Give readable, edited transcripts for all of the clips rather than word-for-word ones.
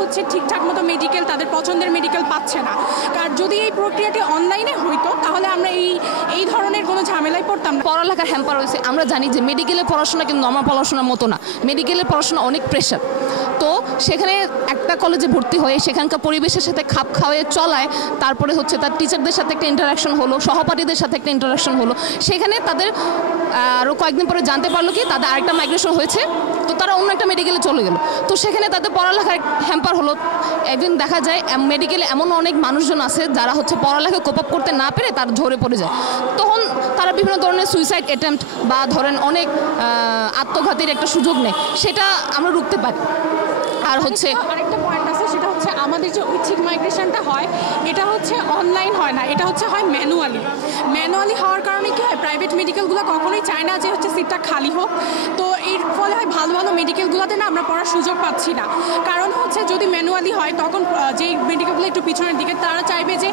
হচ্ছে ঠিকঠাক মতো মেডিকেল তাদের পছন্দের মেডিকেল পাচ্ছে না। কারণ যদি এই প্রক্রিয়াটি অনলাইনে হইতো তাহলে আমরা এই ধরনের কোনো ঝামেলায় পড়তাম না। পড়ালেখার হ্যাম্পার হয়েছে। আমরা জানি যে মেডিকেলের পড়াশোনা কিন্তু নর্মাল পড়াশোনার মতো না, মেডিকেলের পড়াশোনা অনেক প্রেশার। তো সেখানে একটা কলেজে ভর্তি হয়ে সেখানকার পরিবেশের সাথে খাপ খাওয়ায়ে চলায়, তারপরে হচ্ছে তার টিচারদের সাথে একটা ইন্টারাকশন হলো, সহপাঠীদের সাথে একটা ইন্টারাকশন হলো। সেখানে তাদের আরও কয়েকদিন পরে জানতে পারলো কি তাদের আরেকটা মাইগ্রেশন হয়েছে, তো তারা অন্য একটা মেডিকেলে চলে গেল। তো সেখানে তাদের পড়ালেখার হ্যাম্পার হলো। একদিন দেখা যায় মেডিকেলে এমন অনেক মানুষজন আছে যারা হচ্ছে পড়ালেখা কোপ আপ করতে না পেরে তার ঝরে পড়ে যায়। তখন তারা বিভিন্ন ধরনের সুইসাইড অ্যাটেম্প্ট বা ধরেন অনেক আত্মঘাতীর একটা সুযোগ নেয়, সেটা আমরা রুখতে পারি। আর হচ্ছে আরেকটা পয়েন্ট আছে, সেটা হচ্ছে আমাদের যে ঐচ্ছিক মাইগ্রেশনটা হয় এটা হচ্ছে অনলাইন হয় না, এটা হচ্ছে হয় ম্যানুয়ালি হওয়ার কারণে কি হয়, প্রাইভেট মেডিকেলগুলো কখনোই চায় না যে হচ্ছে সিটটা খালি হোক। তো এর ফলে হয় ভালো ভালো মেডিকেলগুলোতে না আমরা পড়ার সুযোগ পাচ্ছি না। কারণ হচ্ছে যদি ম্যানুয়ালি হয় তখন যেই মেডিকেলগুলো একটু পিছনের দিকে তারা চাইবে যে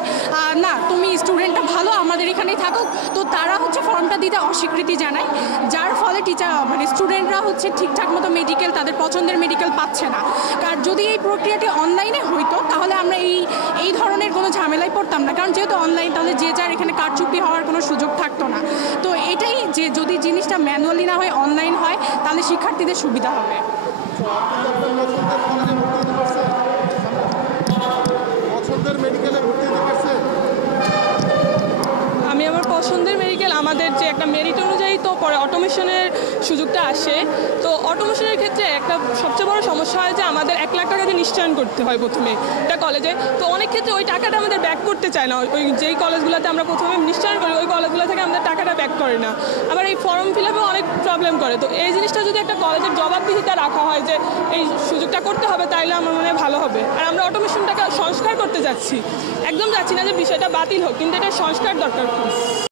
না তুমি স্টুডেন্টটা ভালো আমাদের এখানেই থাকুক, তো তারা হচ্ছে ফর্মটা দিতে অস্বীকৃতি জানায়, যার ফলে স্টুডেন্টরা হচ্ছে ঠিকঠাক মতো মেডিকেল তাদের পছন্দের মেডিকেল পাচ্ছে না। কারণ যদি এই প্রক্রিয়াটি অনলাইনে হইতো তাহলে আমরা এই ধরনের কোনো ঝামেলায় পড়তাম না। কারণ যেহেতু অনলাইন, তাহলে যে যার এখানে কারচুপি হওয়ার কোনো সুযোগ থাকতো না। তো এটাই যে যদি জিনিসটা ম্যানুয়ালি না হয় অনলাইন হয় তাহলে শিক্ষার্থীদের সুবিধা হবে। আমি আমার পছন্দের মেডিকেল, আমাদের যে একটা মেরিট অনুযায়ী তো পরে অটোমেশনের সুযোগটা আসে। তো অটোমেশনের ক্ষেত্রে একটা সবচেয়ে বড় সমস্যা হয় যে আমাদের 1 লাখ টাকা দিয়ে নিশ্চয়ন করতে হয় প্রথমে একটা কলেজে। তো অনেক ক্ষেত্রে ওই টাকাটা আমাদের ব্যাক করতে চায় না, ওই যেই কলেজগুলোতে আমরা প্রথমে নিশ্চয়ন করি ওই কলেজগুলো থেকে আমাদের টাকাটা ব্যাক করে না। আবার এই ফর্ম ফিল আপে অনেক প্রবলেম করে। তো এই জিনিসটা যদি একটা কলেজের জবাবদিহিতা রাখা হয় যে এই সুযোগটা করতে হবে, তাইলে আমার মনে হয় ভালো হবে। আর আমরা অটোমেশনটাকে সংস্কার করতে যাচ্ছি, একদম যাচ্ছি না যে বিষয়টা বাতিল হোক, কিন্তু এটা সংস্কার দরকার।